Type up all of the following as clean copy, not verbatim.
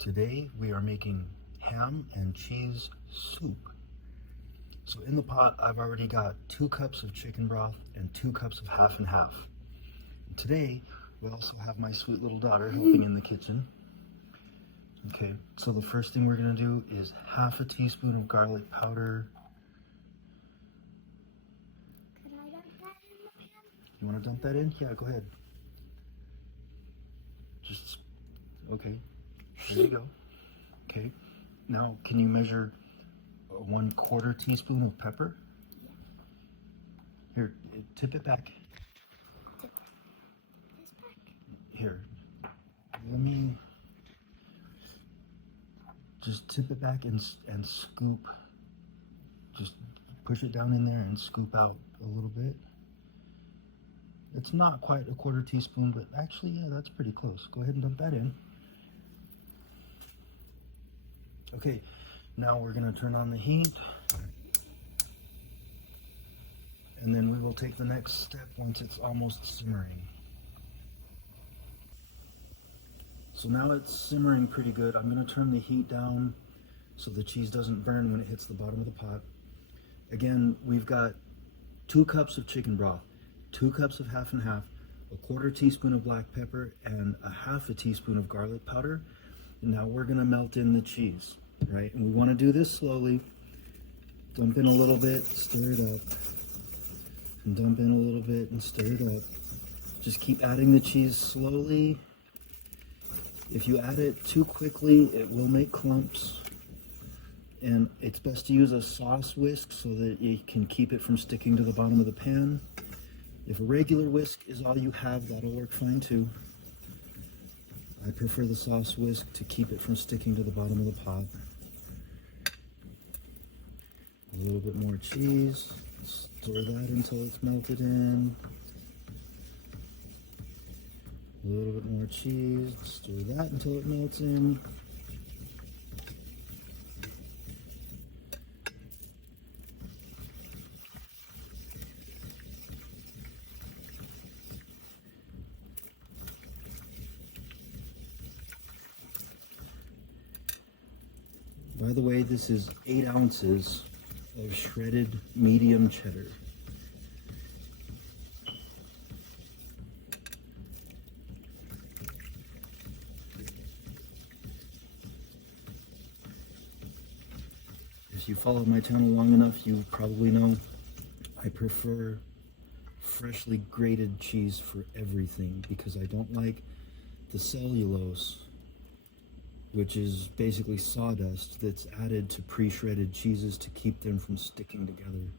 Today we are making ham and cheese soup. So in the pot I've already got 2 cups of chicken broth and 2 cups of half and half. And today we also have my sweet little daughter helping in the kitchen. Okay, so the first thing we're gonna do is half a teaspoon of garlic powder. Could I dump that in the pan? You wanna dump that in? Yeah, go ahead. Just, okay, there you go. Okay, now can you measure 1/4 teaspoon of pepper? Yeah. Here, tip it back. Tip this back. Here, let me just tip it back and scoop. Just push it down in there and scoop out a little bit. It's not quite 1/4 teaspoon, but actually, yeah, that's pretty close. Go ahead and dump that in. Okay, now we're gonna turn on the heat. And then we will take the next step once it's almost simmering. So now it's simmering pretty good. I'm gonna turn the heat down so the cheese doesn't burn when it hits the bottom of the pot. Again, we've got 2 cups of chicken broth, 2 cups of half and half, 1/4 teaspoon of black pepper, and 1/2 teaspoon of garlic powder. And now we're gonna melt in the cheese, right? And we wanna do this slowly. Dump in a little bit, stir it up. And dump in a little bit and stir it up. Just keep adding the cheese slowly. If you add it too quickly, it will make clumps. And it's best to use a sauce whisk so that you can keep it from sticking to the bottom of the pan. If a regular whisk is all you have, that'll work fine too. I prefer the sauce whisk to keep it from sticking to the bottom of the pot. A little bit more cheese. Stir that until it's melted in. A little bit more cheese. Stir that until it melts in. By the way, this is 8 ounces of shredded medium cheddar. If you followed my channel long enough, you probably know I prefer freshly grated cheese for everything because I don't like the cellulose, which is basically sawdust that's added to pre-shredded cheeses to keep them from sticking together.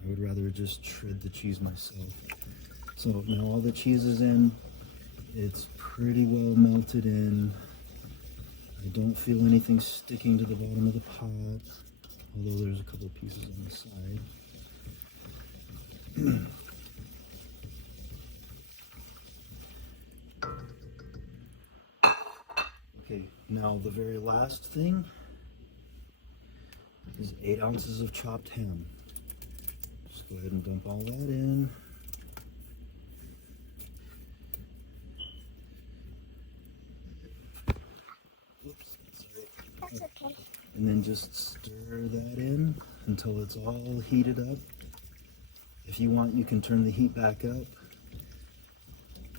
I would rather just shred the cheese myself. So now all the cheese is in. It's pretty well melted in. I don't feel anything sticking to the bottom of the pot, although there's a couple of pieces on the side. Okay, now the very last thing is 8 ounces of chopped ham. Just go ahead and dump all that in. Oops, That's okay. and then just stir that in until it's all heated up. If you want, you can turn the heat back up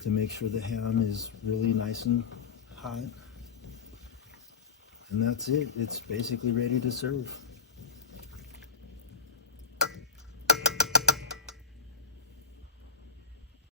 to make sure the ham is really nice and hot. And that's it. It's basically ready to serve.